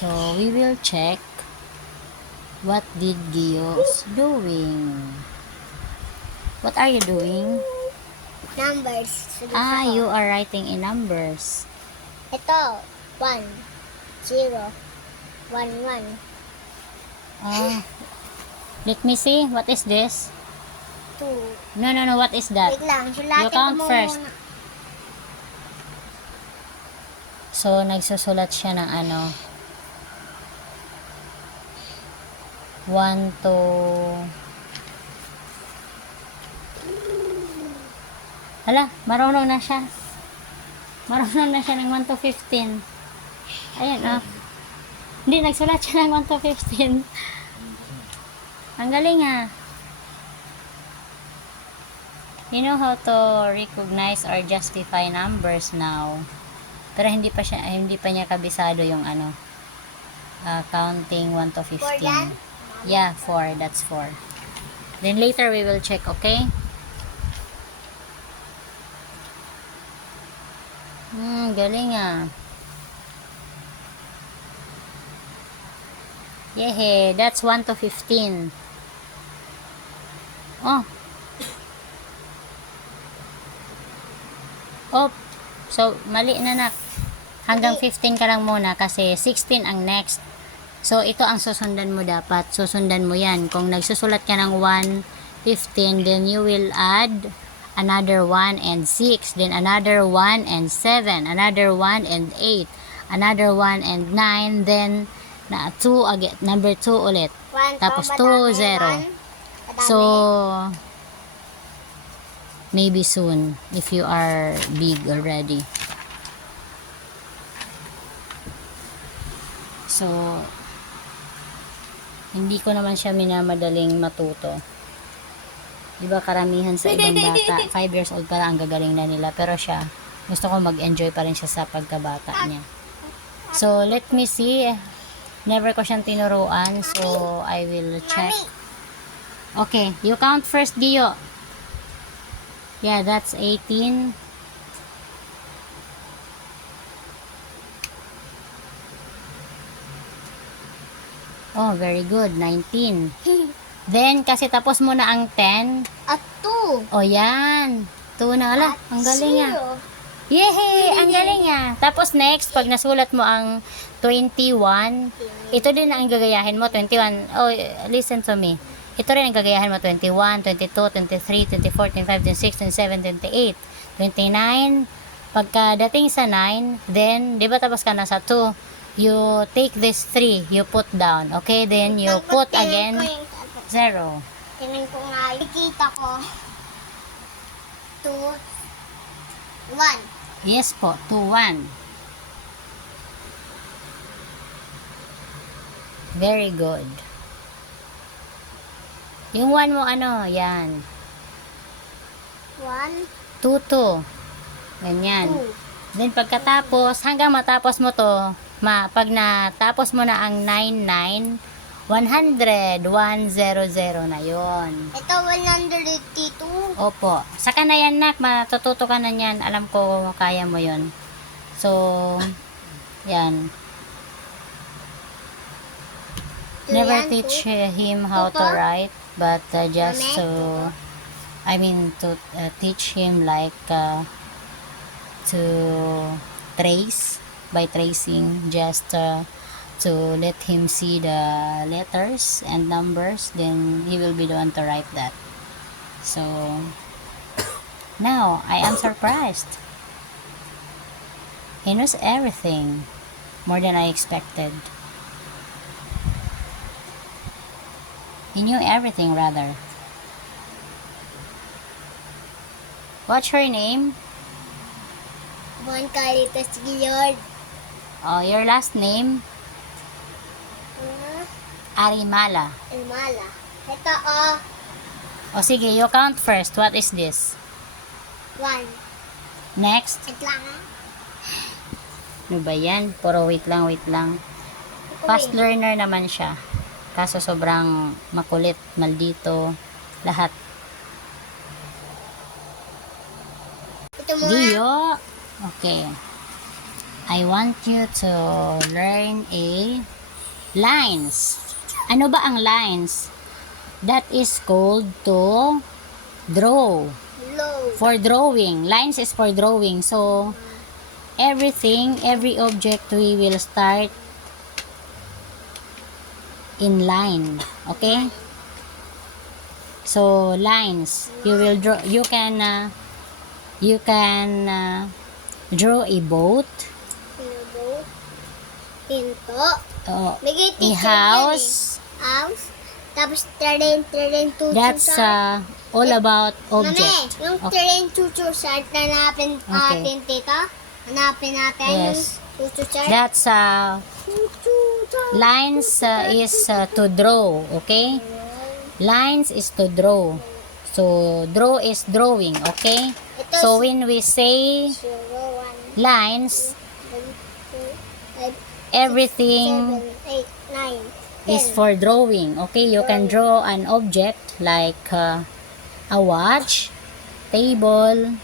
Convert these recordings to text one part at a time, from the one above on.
So, we will check what did Gio's doing. What are you doing? Numbers. You are writing in numbers. Ito. 1, 0, 1, 1. Let me see. What is this? 2. No. What is that? Wait lang. Sulatin You count ko first. muna. So, nagsusulat siya ng 1 to... Hala, marunong na siya. Marunong na siya ng 1 to 15. Ayan, Hindi, nagsulat siya ng 1 to 15. Ang galing, You know how to recognize or justify numbers now. Pero hindi pa niya kabisado yung counting 1 to 15. 4 yan? Yeah, 4. That's 4. Then later we will check, okay? Galing, Yehey, that's 1 to 15. So, mali na, nak. Hanggang 15 ka lang muna kasi 16 ang next. So, ito ang susundan mo dapat. Susundan mo yan. Kung nagsusulat ka ng 1, 15, then you will add another 1 and 6. Then another 1 and 7. Another 1 and 8. Another 1 and 9. Then, 2 again. Number 2 ulit. Tapos 2, 0. So, maybe soon if you are big already. So, hindi ko naman siya minamadaling matuto. Diba karamihan sa ibang bata, 5 years old pa lang ang gagaling na nila. Pero siya, gusto ko mag-enjoy pa rin siya sa pagkabata niya. So, let me see. Never ko siyang tinuruan. So, I will check. Okay, you count first, Gio. Yeah, that's 18. Oh, very good. 19. Then, kasi tapos mo na ang 10. At 2. Oh, yan. 2 na. Ala, ang galing Yehey! Ang galing Tapos next, pag nasulat mo ang 21, ito din ang gagayahin mo. 21. Oh, listen to me. Ito rin ang gagayahin mo. 21, 22, 23, 24, 25, 26, 27, 28, 29. Pagkadating sa 9, then, di ba tapos ka na sa 2? You take this 3, you put down. Okay, then you put again 0. Tingnan ko nga. Ikita ko. 2, 1. Yes po, 2, 1. Very good. Yung 1 mo yan. 1, 2, 2. Ganyan. 2. Then pagkatapos, hanggang matapos mo to, pag natapos mo na ang 99, 100, 100 na yon. Ito 182. Opo. Saka na yan, nak. Matututo ka na yan. Alam ko, kaya mo yon. So, yan. Never teach him how to write, but just to teach him like to trace, by tracing, just to let him see the letters and numbers, then he will be the one to write that. So, now, I am surprised. He knows everything, more than I expected. He knew everything, rather. What's her name? Juan Carlitos Gillard. Oh, your last name? Arimala. Almala. Ito O sige, you count first. What is this? 1. Next? Wait lang Ano ba yan? Puro wait lang. Fast learner naman siya. Kaso sobrang makulit, maldito, lahat. Ito muna. Dio. Okay. I want you to learn a lines. Ano ba ang lines? That is called to draw. Low. For drawing. Lines is for drawing. So, everything, every object, we will start in line. Okay? So, lines. You will draw, you can draw a boat, Pinabo. Pinto. a Bigay teacher yan house. House. Tapos train, tutu That's all about Mami, object. yung Okay. train tutu chart, hanapin Okay. natin, tito. Hanapin natin Yes. yung tutu chart. That's Tutu chart. lines is to draw. Okay? Lines is to draw. So, draw is drawing. Okay? Ito So, when we say 0, 1, lines, 2, 5, everything 7, 8, 9, 10. is for drawing. Okay, you can draw an object like a watch, table,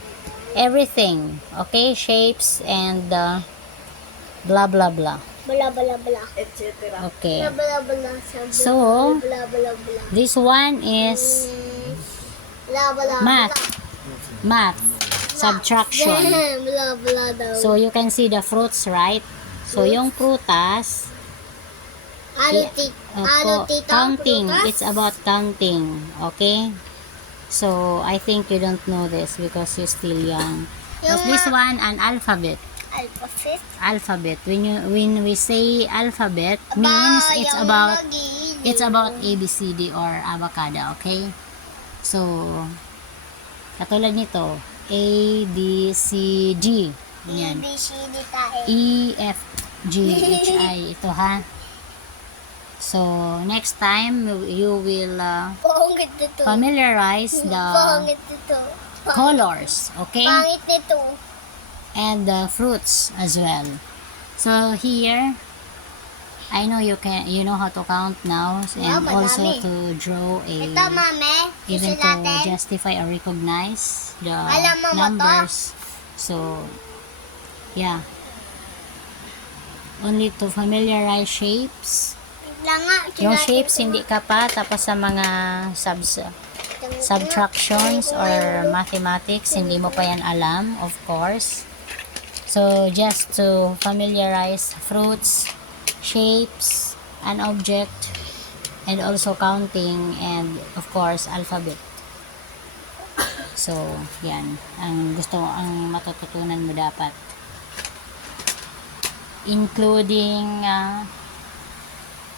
everything. Okay, shapes and blah blah blah. Bala, bala, bala. Okay, Bala, bala, bala. so Bala, bala, bala. this one is Bala, bala, math, math, subtraction. Bala, bala daw. So you can see the fruits, right? So yung prutas, Ano, tito? counting. Prutas? It's about counting. Okay? So, I think you don't know this because you're still young. But this one, an alphabet. Alphabet. Alphabet. When we say alphabet, means it's about A, B, C, D or avocado. Okay? So, katulad nito, A, B, C, G. Yan. ABCD tayo. E, F, G, H, I. Ito ha. So, next time, you will Pangit nito. familiarize the Pangit nito. colors, okay? Pangit nito. And the fruits as well. So, here, I know you know how to count now and madami. also to draw Ito, a, mame. even Gusto to natin. justify or recognize the Alam mo ba to? numbers. So, yeah. Only to familiarize shapes. Lang nga. Yung shapes hindi ka pa, tapos sa mga subtractions or mathematics hindi mo pa yan alam, of course. So just to familiarize fruits, shapes, an object, and also counting, and of course alphabet. So yan ang matututunan mo dapat, including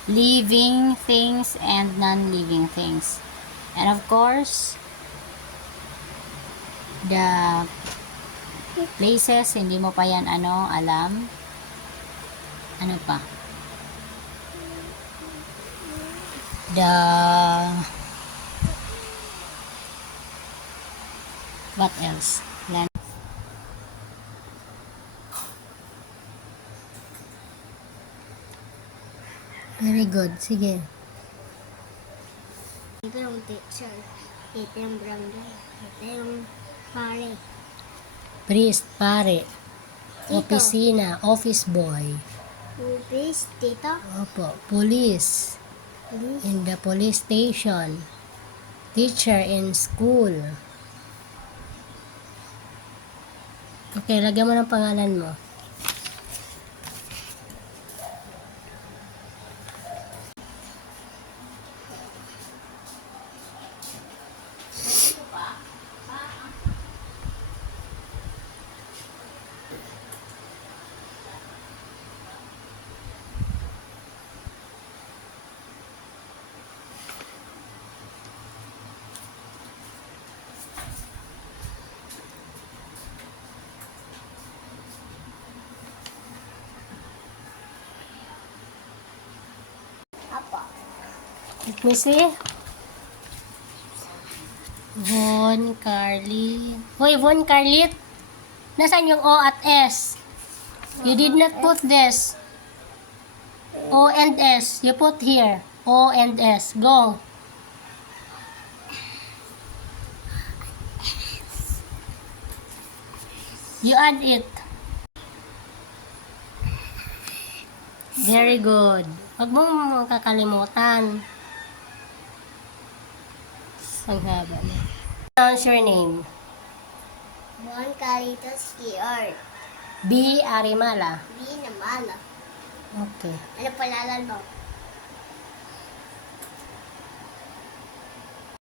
living things and non-living things. And of course, the places, hindi mo pa yan alam. Ano pa? What else? Very good. Sige. Ito yung teacher. Ito yung barangay. Ito yung pare. Priest, pare. Tito. Opisina, office boy. Ubis, tito. Opo. Police. In the police station. Teacher in school. Okay, lagyan mo ng pangalan mo. Apa. Let me see. Von Carly. Hoy, Von Carlit. Nasaan yung O at S? You did not put this. O and S. You put here. O and S. Go. You add it. Very good. Huwag mo kakalimutan. Ang haba na. Pronounce your name. Juan Carlitos Gior. B. Arimala. B. Namala. Okay. Ano palalan mo?